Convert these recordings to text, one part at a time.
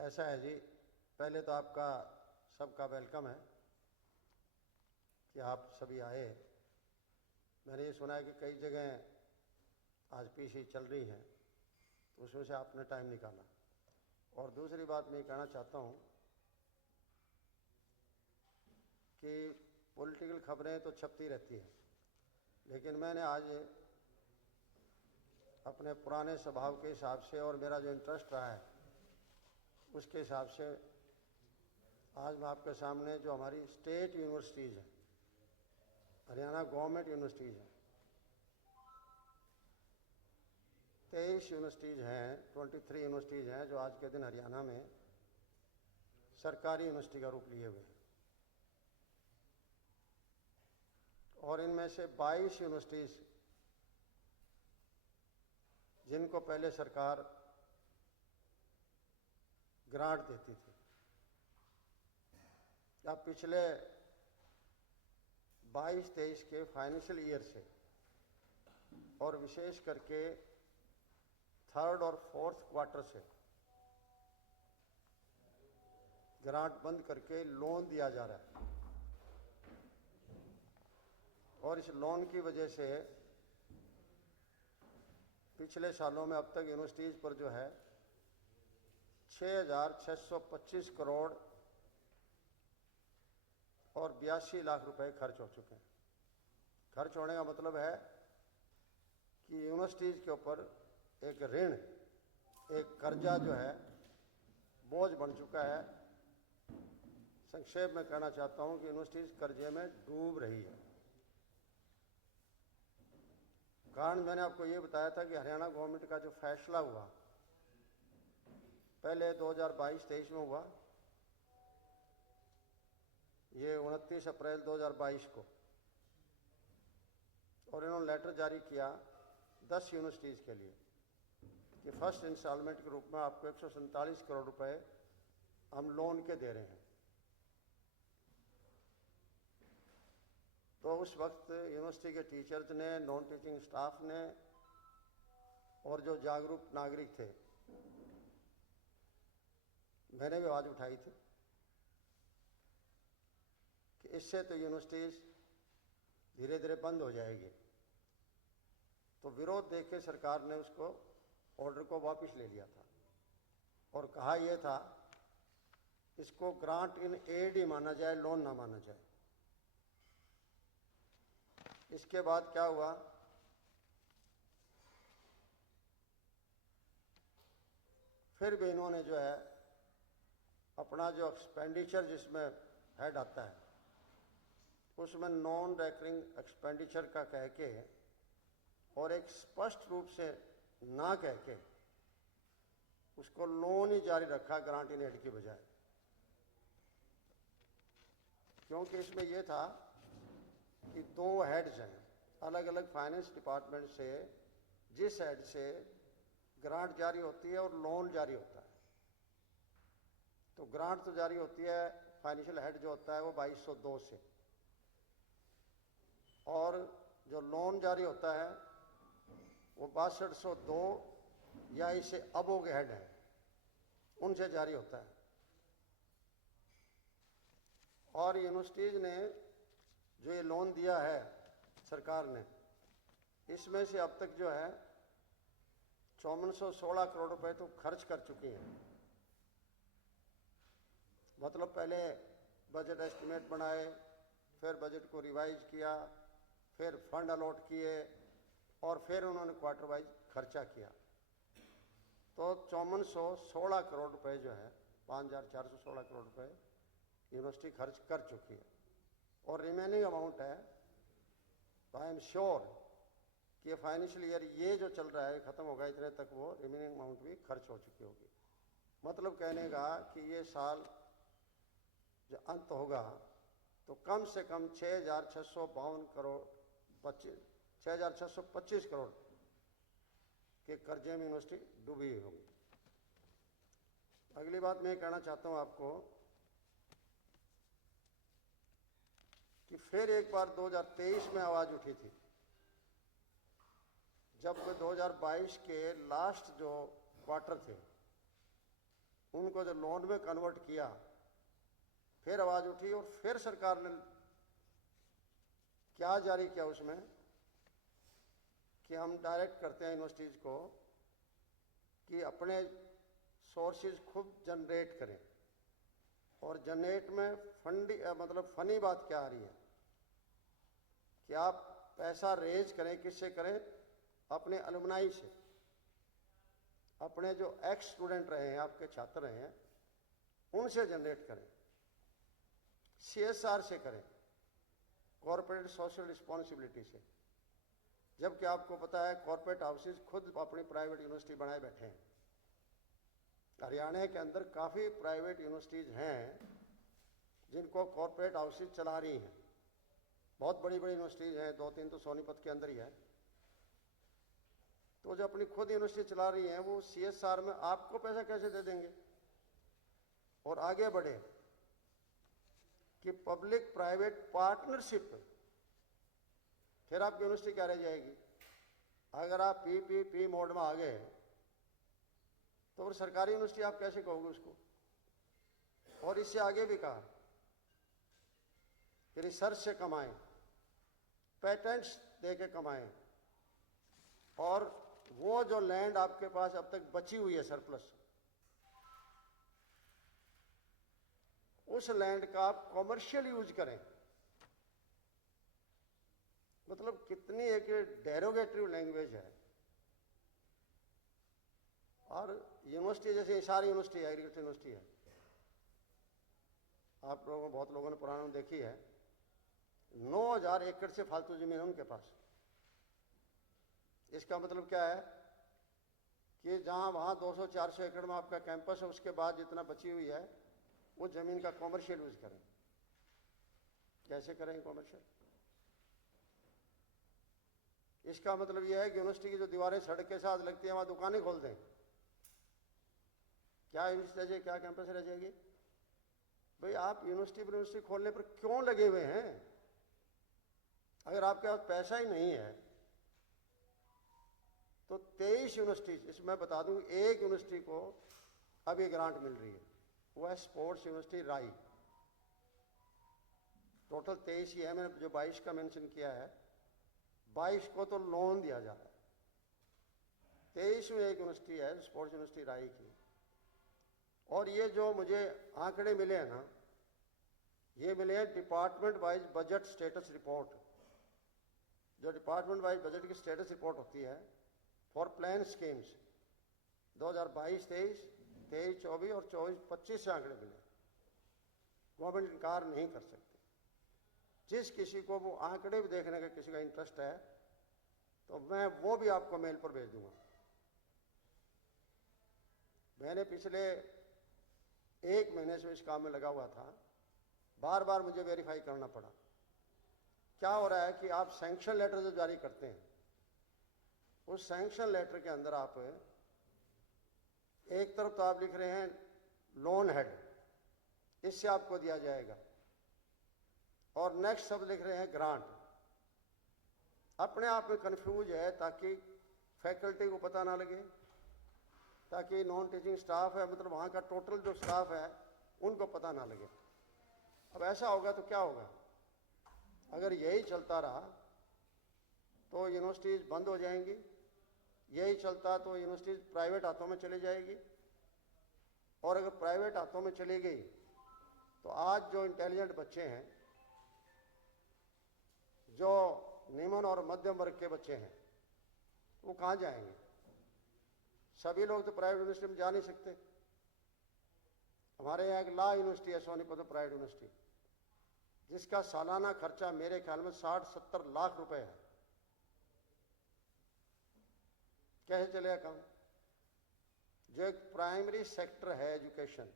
ऐसा है जी, पहले तो आपका सबका वेलकम है कि आप सभी आए। मैंने ये सुना है कि कई जगह आज पीसी चल रही हैं, तो उसमें से आपने टाइम निकाला। और दूसरी बात मैं कहना चाहता हूँ कि पॉलिटिकल खबरें तो छपती रहती हैं, लेकिन मैंने आज अपने पुराने स्वभाव के हिसाब से और मेरा जो इंटरेस्ट रहा है उसके हिसाब से आज मैं आपके सामने जो हमारी स्टेट यूनिवर्सिटीज़ हैं, हरियाणा गवर्नमेंट यूनिवर्सिटीज़ हैं, 23 यूनिवर्सिटीज़ हैं, 23 यूनिवर्सिटीज़ हैं जो आज के दिन हरियाणा में सरकारी यूनिवर्सिटी का रूप लिए हुए हैं। और इनमें से 22 यूनिवर्सिटीज़ जिनको पहले सरकार ग्रांट देती थी, अब पिछले 22-23 के फाइनेंशियल ईयर से और विशेष करके थर्ड और फोर्थ क्वार्टर से ग्रांट बंद करके लोन दिया जा रहा है। और इस लोन की वजह से पिछले सालों में अब तक यूनिवर्सिटीज़ पर जो है 6,625 करोड़ और 82 लाख रुपए खर्च हो चुके हैं। खर्च होने का मतलब है कि यूनिवर्सिटीज़ के ऊपर एक ऋण, एक कर्जा जो है बोझ बन चुका है। संक्षेप में कहना चाहता हूं कि यूनिवर्सिटीज़ कर्जे में डूब रही है। कारण मैंने आपको ये बताया था कि हरियाणा गवर्नमेंट का जो फैसला हुआ पहले 2022-23 में हुआ, ये 29 अप्रैल 2022 को, और इन्होंने लेटर जारी किया 10 यूनिवर्सिटीज़ के लिए कि फर्स्ट इंस्टॉलमेंट के रूप में आपको 147 करोड़ रुपए हम लोन के दे रहे हैं। तो उस वक्त यूनिवर्सिटी के टीचर्स ने, नॉन टीचिंग स्टाफ ने और जो जागरूक नागरिक थे, मैंने भी आवाज़ उठाई थी कि इससे तो यूनिवर्सिटीज़ धीरे धीरे बंद हो जाएगी। तो विरोध देख के सरकार ने उसको ऑर्डर को वापस ले लिया था और कहा यह था इसको ग्रांट इन एड ही माना जाए, लोन ना माना जाए। इसके बाद क्या हुआ, फिर भी इन्होंने जो है अपना जो एक्सपेंडिचर जिसमें हेड आता है उसमें नॉन रेकरिंग एक्सपेंडिचर का कह के और एक स्पष्ट रूप से ना कह के उसको लोन ही जारी रखा ग्रांट इन एड की बजाय। क्योंकि इसमें यह था कि 2 हेड्स हैं अलग अलग फाइनेंस डिपार्टमेंट से, जिस हेड से ग्रांट जारी होती है और लोन जारी होता है। तो ग्रांट तो जारी होती है, फाइनेंशियल हेड जो होता है वो 2202 से, और जो लोन जारी होता है वो 6202 या इसे अबो के हेड है उनसे जारी होता है। और यूनिवर्सिटीज़ ने जो ये लोन दिया है सरकार ने, इसमें से अब तक जो है 5416 करोड़ रुपए तो खर्च कर चुकी हैं। मतलब पहले बजट एस्टिमेट बनाए, फिर बजट को रिवाइज किया, फिर फंड अलॉट किए और फिर उन्होंने क्वार्टर वाइज खर्चा किया। तो 5416 करोड़ रुपए जो है, 5416 करोड़ रुपए यूनिवर्सिटी खर्च कर चुकी है। और रिमेनिंग अमाउंट है, आई एम श्योर कि फाइनेंशियल ईयर ये जो चल रहा है ख़त्म होगा इतने तक वो रिमेनिंग अमाउंट भी खर्च हो चुकी होगी। मतलब कहने का कि ये साल जो अंत होगा तो कम से कम 6,652 करोड़ 6,625 करोड़ के कर्जे में यूनिवर्सिटी डूबी हुई होगी। अगली बात मैं कहना चाहता हूं आपको कि फिर एक बार 2023 में आवाज़ उठी थी, जब 2022 के लास्ट जो क्वार्टर थे उनको जो लोन में कन्वर्ट किया, फिर आवाज़ उठी और फिर सरकार ने क्या जारी किया उसमें कि हम डायरेक्ट करते हैं यूनिवर्सिटीज़ को कि अपने सोर्सेज खुद जनरेट करें। और जनरेट में मतलब फनी बात क्या आ रही है कि आप पैसा रेज करें, किससे करें? अपने अलुमनाई से, अपने जो एक्स स्टूडेंट रहे हैं, आपके छात्र रहे हैं, उनसे जनरेट करें, CSR से करें, कॉर्पोरेट सोशल रिस्पॉन्सिबिलिटी से। जबकि आपको पता है कॉर्पोरेट हाउसेज खुद अपनी प्राइवेट यूनिवर्सिटी बनाए बैठे हैं। हरियाणा के अंदर काफ़ी प्राइवेट यूनिवर्सिटीज़ हैं जिनको कॉर्पोरेट हाउसेज चला रही हैं। बहुत बड़ी बड़ी यूनिवर्सिटीज़ हैं, 2-3 तो सोनीपत के अंदर ही है। तो जो अपनी खुद यूनिवर्सिटी चला रही हैं वो CSR में आपको पैसा कैसे दे देंगे? और आगे बढ़े कि पब्लिक प्राइवेट पार्टनरशिप, फिर आपकी यूनिवर्सिटी क्या रह जाएगी? अगर आप PPP मोड में आ गए तो फिर सरकारी यूनिवर्सिटी आप कैसे कहोगे उसको? और इससे आगे भी कहा कि रिसर्च से कमाएं, पेटेंट्स दे के कमाएं, और वो जो लैंड आपके पास अब तक बची हुई है सरप्लस, उस लैंड का आप कॉमर्शियल यूज करें। मतलब कितनी एक डेरोगेटरी लैंग्वेज है। और यूनिवर्सिटी जैसे सारी यूनिवर्सिटी है, एग्रीकल्चर यूनिवर्सिटी है, आप लोगों बहुत लोगों ने पुराने में देखी है, 9,000 एकड़ से फालतू जमीन है उनके पास। इसका मतलब क्या है कि जहां वहां 200-400 एकड़ में आपका कैंपस है, उसके बाद जितना बची हुई है वो जमीन का कॉमर्शियल यूज करें। कैसे करें कॉमर्शियल? इसका मतलब यह है कि यूनिवर्सिटी की जो दीवारें सड़क के साथ लगती है वहां दुकानें खोल दें। क्या यूनिवर्सिटी रह जाएगी? क्या कैंपस रह जाएगी? भाई आप यूनिवर्सिटी पर यूनिवर्सिटी खोलने पर क्यों लगे हुए हैं? अगर आपके पास पैसा ही नहीं है तो 23 यूनिवर्सिटी, इसमें बता दूं, एक यूनिवर्सिटी को अभी ग्रांट मिल रही है, वो है स्पोर्ट्स यूनिवर्सिटी राई। टोटल 23 ही है, मैंने जो 22 का मेंशन किया है, 22 को तो लोन दिया जा रहा है, 23 में एक यूनिवर्सिटी है स्पोर्ट्स यूनिवर्सिटी राई की। और ये जो मुझे आंकड़े मिले हैं ना, ये मिले हैं department wise budget status report. जो डिपार्टमेंट वाइज बजट की स्टेटस रिपोर्ट होती है फॉर प्लान स्कीम्स 2022-23, 23-24 और 24-25 से आंकड़े मिले। गवर्नमेंट इनकार नहीं कर सकती। जिस किसी को वो आंकड़े भी देखने का किसी का इंटरेस्ट है तो मैं वो भी आपको मेल पर भेज दूंगा। मैंने पिछले 1 महीने से इस काम में लगा हुआ था, बार बार मुझे वेरीफाई करना पड़ा। क्या हो रहा है कि आप सैंक्शन लेटर जो जारी करते हैं, उस सैंक्शन लेटर के अंदर आप एक तरफ तो आप लिख रहे हैं लोन हेड, इससे आपको दिया जाएगा, और नेक्स्ट शब्द लिख रहे हैं ग्रांट। अपने आप में कंफ्यूज है ताकि फैकल्टी को पता ना लगे, ताकि नॉन टीचिंग स्टाफ है, मतलब वहाँ का टोटल जो स्टाफ है उनको पता ना लगे। अब ऐसा होगा तो क्या होगा? अगर यही चलता रहा तो यूनिवर्सिटीज़ बंद हो जाएंगी, यही चलता तो यूनिवर्सिटीज़ प्राइवेट हाथों में चली जाएगी, और अगर प्राइवेट हाथों में चली गई तो आज जो इंटेलिजेंट बच्चे हैं, जो निम्न और मध्यम वर्ग के बच्चे हैं, वो कहाँ जाएंगे? सभी लोग तो प्राइवेट यूनिवर्सिटी में जा नहीं सकते। हमारे यहाँ एक लॉ यूनिवर्सिटी है सोनीपत प्राइवेट यूनिवर्सिटी, जिसका सालाना खर्चा मेरे ख्याल में 60-70 लाख रुपए है। कैसे चलेगा काम? जो एक प्राइमरी सेक्टर है एजुकेशन,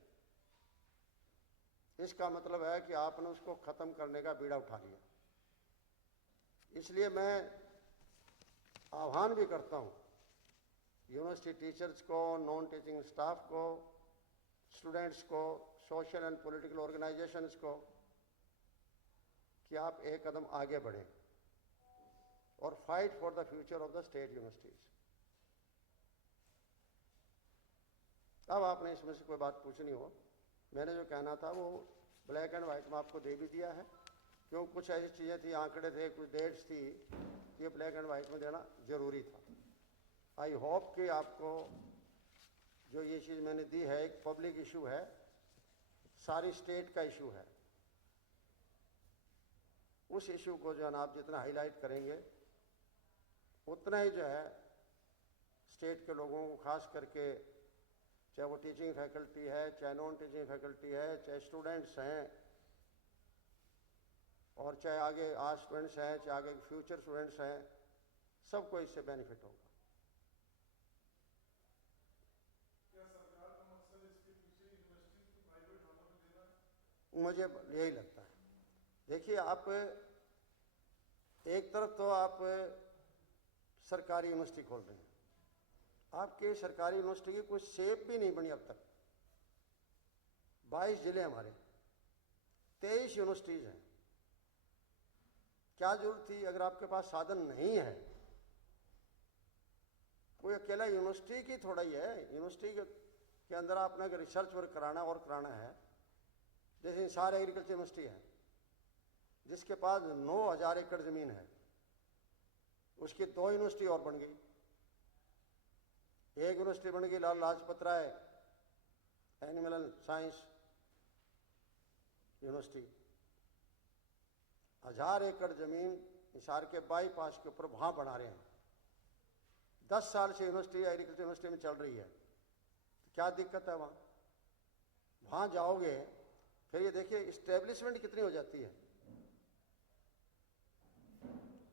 इसका मतलब है कि आपने उसको खत्म करने का बीड़ा उठा लिया। इसलिए मैं आह्वान भी करता हूं यूनिवर्सिटी टीचर्स को, नॉन टीचिंग स्टाफ को, स्टूडेंट्स को, सोशल एंड पॉलिटिकल ऑर्गेनाइजेशंस को, कि आप एक कदम आगे बढ़ें और fight for the future of the state universities. अब आपने इसमें से कोई बात पूछनी हो, मैंने जो कहना था वो ब्लैक एंड वाइट में आपको दे भी दिया है, क्यों कुछ ऐसी चीज़ें थी, आंकड़े थे, कुछ डेट्स थी, ये ब्लैक एंड वाइट में देना जरूरी था। आई होप कि आपको जो ये चीज़ मैंने दी है एक पब्लिक इशू है, सारी स्टेट का इशू है, उस इशू को जो है ना आप जितना हाईलाइट करेंगे उतना ही जो है स्टेट के लोगों को, खास करके चाहे वो टीचिंग फैकल्टी है, चाहे नॉन टीचिंग फैकल्टी है, चाहे स्टूडेंट्स हैं, और चाहे आगे आज स्टूडेंट्स हैं, चाहे आगे फ्यूचर स्टूडेंट्स हैं, सबको इससे बेनिफिट होगा। क्या सरकार का मकसद इसके पीछे यूनिवर्सिटीज को प्राइवेट हाथों में देना है? मुझे यही लगता है। देखिए, आप एक तरफ तो आप सरकारी यूनिवर्सिटी खोल रहे हैं, आपके सरकारी यूनिवर्सिटी की कोई शेप भी नहीं बनी अब तक। 22 जिले हमारे, 23 यूनिवर्सिटीज हैं। क्या जरूरत थी? अगर आपके पास साधन नहीं है, कोई अकेला यूनिवर्सिटी की थोड़ा ही है, यूनिवर्सिटी के अंदर आपने अगर रिसर्च वर्क कराना और कराना है, जैसे हिसार एग्रीकल्चर यूनिवर्सिटी है जिसके पास 9000 एकड़ जमीन है, उसकी 2 यूनिवर्सिटी और बन गई। एक यूनिवर्सिटी बन गई लाल Lajpat Rai animal science university, 1000 एकड़ जमीन हिसार के बाईपास के ऊपर वहां बना रहे हैं। 10 साल से यूनिवर्सिटी एग्रीकल्चर यूनिवर्सिटी में चल रही है, तो क्या दिक्कत है? वहां जाओगे फिर ये देखिए इस्टेब्लिशमेंट कितनी हो जाती है।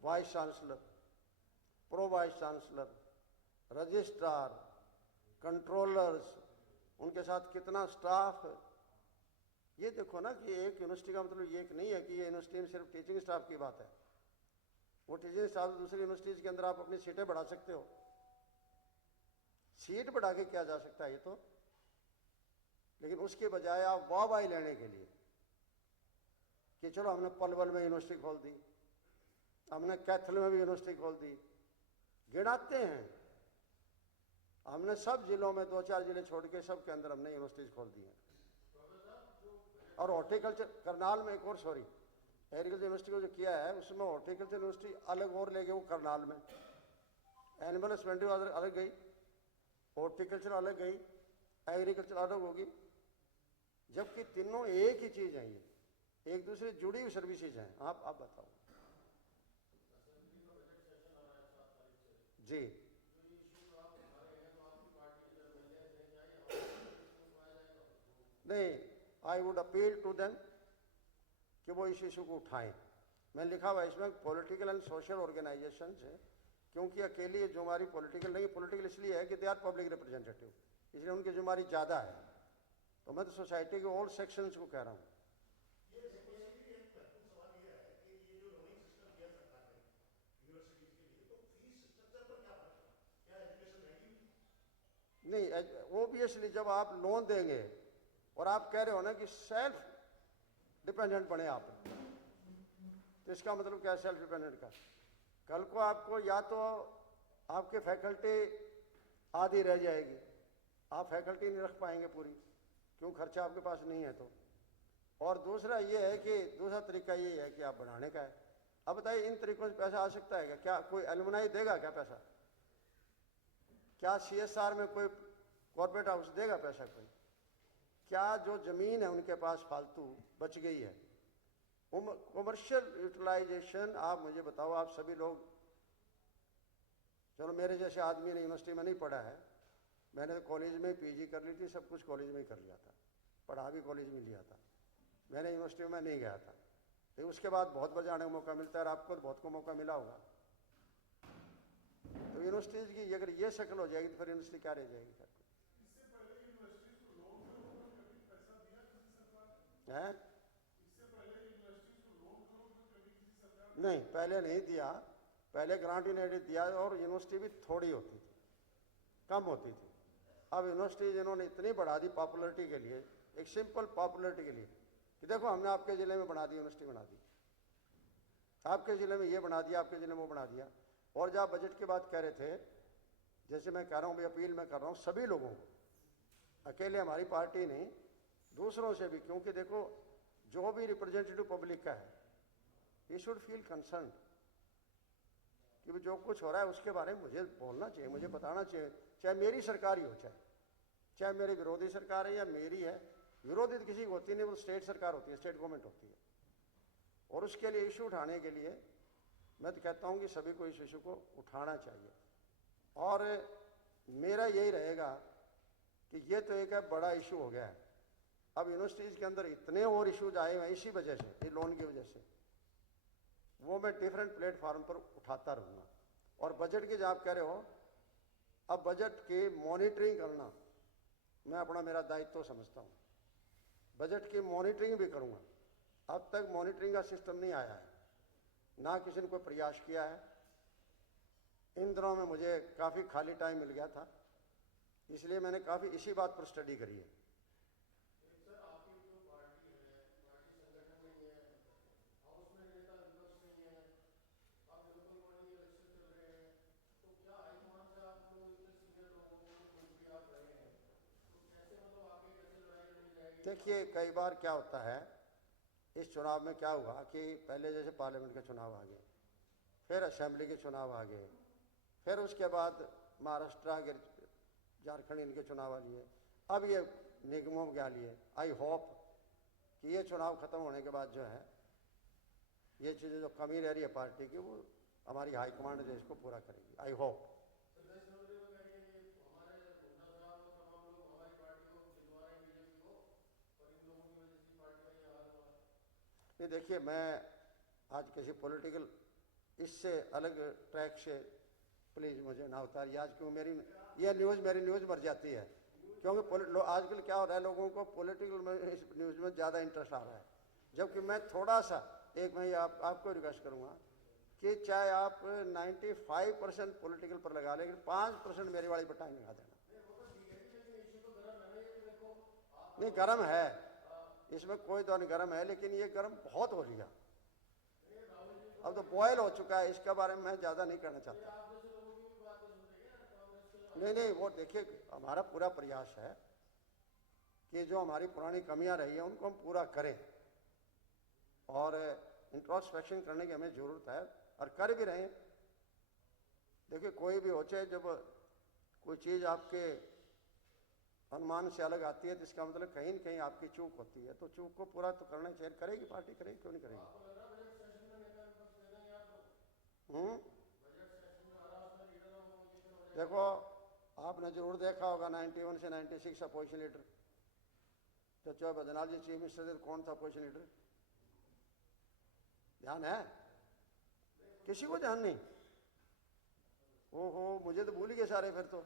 Vice chancellor, pro vice chancellor, registrar, controllers, उनके साथ कितना स्टाफ। ये देखो ना कि एक यूनिवर्सिटी का मतलब ये नहीं है कि ये यूनिवर्सिटी में सिर्फ टीचिंग स्टाफ की बात है। वो टीचिंग स्टाफ दूसरी यूनिवर्सिटीज के अंदर आप अपनी सीटें बढ़ा सकते हो, सीट बढ़ा के क्या जा सकता है ये तो, लेकिन उसके बजाय आप वाहवाही लेने के लिए कि चलो हमने पलवल में यूनिवर्सिटी खोल दी, हमने कैथल में भी यूनिवर्सिटी खोल दी, गिनाते हैं। हमने सब जिलों में 2-4 जिले छोड़ के सब के अंदर हमने यूनिवर्सिटीज खोल दी हैं। और हॉर्टिकल्चर करनाल में एक और, सॉरी, एग्रीकल्चर यूनिवर्सिटी को जो किया है उसमें हॉर्टिकल्चर यूनिवर्सिटी अलग और ले गए, वो करनाल में। एनिमल हस्बेंड्री अलग गई, हॉर्टिकल्चर अलग गई, एग्रीकल्चर अलग होगी, जबकि तीनों एक ही चीज है, ये एक दूसरे जुड़ी हुई सर्विसेज हैं। आप बताओ जी। नहीं, I would appeal to them कि वो इस इशू को उठाएं। मैंने लिखा हुआ इसमें पॉलिटिकल एंड सोशल ऑर्गेनाइजेशंस है, क्योंकि अकेली जो हमारी पॉलिटिकल नहीं, पॉलिटिकल इसलिए है कि दे आर पब्लिक रिप्रेजेंटेटिव, इसलिए उनकी जिम्मेदारी ज़्यादा है। तो मैं तो सोसाइटी के ऑल सेक्शंस को कह रहा हूँ। नहीं, ओबियसली जब आप लोन देंगे और आप कह रहे हो ना कि सेल्फ डिपेंडेंट बने आप, तो इसका मतलब क्या है सेल्फ डिपेंडेंट का? कल को आपको या तो आपके फैकल्टी आधी रह जाएगी, आप फैकल्टी नहीं रख पाएंगे पूरी, क्यों? खर्चा आपके पास नहीं है तो। और दूसरा ये है कि दूसरा तरीका ये है कि आप बढ़ाने का है। अब बताइए इन तरीकों से पैसा आ सकता है क्या? क्या कोई एलुमनाई देगा क्या पैसा? क्या CSR में कोई कॉर्पोरेट हाउस देगा पैसा? कोई? क्या जो जमीन है उनके पास फालतू बच गई है, कॉमर्शियल यूटिलाइजेशन, आप मुझे बताओ, आप सभी लोग, चलो मेरे जैसे आदमी ने यूनिवर्सिटी में नहीं पढ़ा है, मैंने तो कॉलेज में PG कर ली थी, सब कुछ कॉलेज में ही कर लिया था, पढ़ा भी कॉलेज में लिया था, मैंने यूनिवर्सिटी में नहीं गया था। तो उसके बाद बहुत बार जाने का मौका मिलता है, और आपको तो बहुत को मौका मिला होगा। तो यूनिवर्सिटीज की अगर ये शक्ल हो जाएगी तो फिर यूनिवर्सिटी क्या रह जाएगी? फिर इससे पहले यूनिवर्सिटीज को लोन कभी पैसा दिया किसी सरकार है? इससे पहले यूनिवर्सिटीज को लोन कभी किसी सरकार नहीं, पहले नहीं दिया, पहले ग्रांट यूनाइटेड दिया और यूनिवर्सिटी भी थोड़ी होती थी, कम होती थी। अब यूनिवर्सिटीज इन्होंने इतनी बढ़ा दी पॉपुलरिटी के लिए, एक सिंपल पॉपुलरिटी के लिए कि देखो हमने आपके ज़िले में बना दी, यूनिवर्सिटी बना दी, आपके ज़िले में ये बना दिया, आपके ज़िले में वो बना दिया। और जब बजट की बात कह रहे थे, जैसे मैं कह रहा हूँ भाई, अपील मैं कर रहा हूँ सभी लोगों को अकेले हमारी पार्टी नहीं, दूसरों से भी, क्योंकि देखो जो भी रिप्रेजेंटेटिव पब्लिक का है, ही शुड फील कंसर्न कि जो कुछ हो रहा है उसके बारे में मुझे बोलना चाहिए, मुझे बताना चाहिए, चाहे मेरी सरकार ही हो, चाहे मेरी विरोधी सरकार है या मेरी है। विरोधी तो किसी की होती नहीं, वो स्टेट सरकार होती है, स्टेट गवर्नमेंट होती है। और उसके लिए इशू उठाने के लिए मैं तो कहता हूं कि सभी को इस इशू को उठाना चाहिए। और मेरा यही रहेगा कि ये तो एक है बड़ा इशू हो गया है, अब यूनिवर्सिटीज़ के अंदर इतने और इशूज आए हुए हैं इसी वजह से, ये लोन की वजह से, वो मैं डिफरेंट प्लेटफॉर्म पर उठाता रहूँगा। और बजट की जो आप कह रहे हो, अब बजट की मॉनिटरिंग करना मैं अपना मेरा दायित्व समझता हूँ, बजट की मॉनिटरिंग भी करूँगा। अब तक मॉनिटरिंग का सिस्टम नहीं आया है, ना किसी ने कोई प्रयास किया है। इन दिनों में मुझे काफ़ी खाली टाइम मिल गया था, इसलिए मैंने काफ़ी इसी बात पर स्टडी करी है। सर, आपकी जो पार्टी है, पार्टी संगठन नहीं है, हाउस में नेता विपक्ष नहीं है, आप लोकल बॉडी इलेक्शन चल रहे हैं, तो क्या हाईकमान से आप लोग इतने सीनियर लोगों को मंत्री आप रहे हैं, तो कैसे मतलब आगे कैसे लड़ाई लड़ी जाएगी? देखिए कई बार क्या होता है, इस चुनाव में क्या हुआ कि पहले जैसे पार्लियामेंट के चुनाव आ गए, फिर असेंबली के चुनाव आ गए, फिर उसके बाद महाराष्ट्र के, झारखंड इनके चुनाव आ लिए, अब ये निगमों के आ लिए। आई होप कि ये चुनाव खत्म होने के बाद जो है ये चीज़ें जो कमी रह रही है पार्टी की, वो हमारी हाईकमांड जो इसको पूरा करेगी। I hope. नहीं देखिए, मैं आज किसी पॉलिटिकल इससे अलग ट्रैक से प्लीज़ मुझे ना उतारिए आज, क्यों मेरी न्यूज़ मर जाती है, क्योंकि आजकल क्या हो रहा है, लोगों को पॉलिटिकल में इस न्यूज़ में ज़्यादा इंटरेस्ट आ रहा है। जबकि मैं थोड़ा सा मैं आपको रिक्वेस्ट करूँगा कि चाहे आप 95% पॉलिटिकल पर लगा, लेकिन 5% मेरी वाली पर टाइम लगा देना। नहीं गर्म है, इसमें कोई तो नहीं गर्म है, लेकिन ये गर्म बहुत हो रही है, अब तो बॉयल हो चुका है, इसके बारे में मैं ज़्यादा नहीं कहना चाहता। नहीं, वो देखिए हमारा पूरा प्रयास है कि जो हमारी पुरानी कमियां रही हैं उनको हम पूरा करें, और इंट्रोस्पेक्शन करने की हमें ज़रूरत है और कर भी रहे हैं। देखिए कोई भी हो, चाहे जब कोई चीज़ आपके अनुमान से अलग आती है तो इसका मतलब कहीं न कहीं आपकी चूक होती है, तो चूक को पूरा तो करना चाहिए। करेगी पार्टी, करेगी, क्यों नहीं करेगी। देखो आपने जरूर देखा होगा 91 से 96 अपोजिशन लीडर, जब चौबे बदनाल जी चीफ मिनिस्टर थे, कौन था अपोजिशन लीडर? ध्यान है? किसी को ध्यान नहीं? ओहो, मुझे तो भूल गए सारे, फिर तो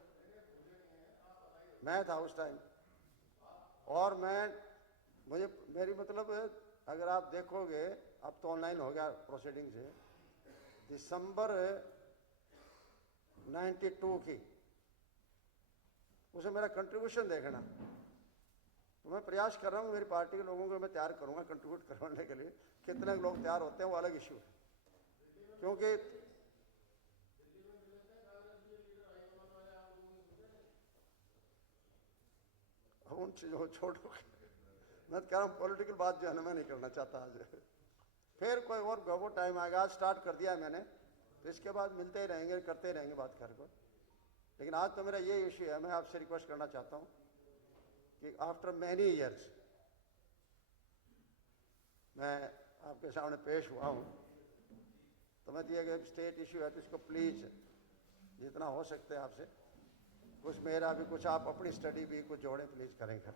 मैं था उस टाइम। और मेरी मतलब अगर आप देखोगे, अब तो ऑनलाइन हो गया प्रोसीडिंग से, दिसंबर 92 की, उसे मेरा कंट्रीब्यूशन देखना, तो मैं प्रयास कर रहा हूँ मेरी पार्टी के लोगों को मैं तैयार करूँगा कंट्रीब्यूट करवाने के लिए। कितने लोग तैयार होते हैं वो अलग इशू है, क्योंकि उन चीज़ों को छोड़ो। मैं तो कह रहा हूँ पॉलिटिकल बात जो है ना मैं नहीं करना चाहता आज। फिर कोई और वो टाइम आएगा, आज स्टार्ट कर दिया है मैंने, तो इसके बाद मिलते ही रहेंगे, करते ही रहेंगे बात कर को। लेकिन आज तो मेरा ये इशू है, मैं आपसे रिक्वेस्ट करना चाहता हूँ कि आफ्टर मैनी ईयर्स मैं आपके सामने पेश हुआ हूँ, तो मैं दिया गया स्टेट इशू है तो इसको प्लीज़ जितना हो सकता है आपसे, कुछ मेरा भी, कुछ आप अपनी स्टडी भी कुछ जोड़ें प्लीज़ करें घर।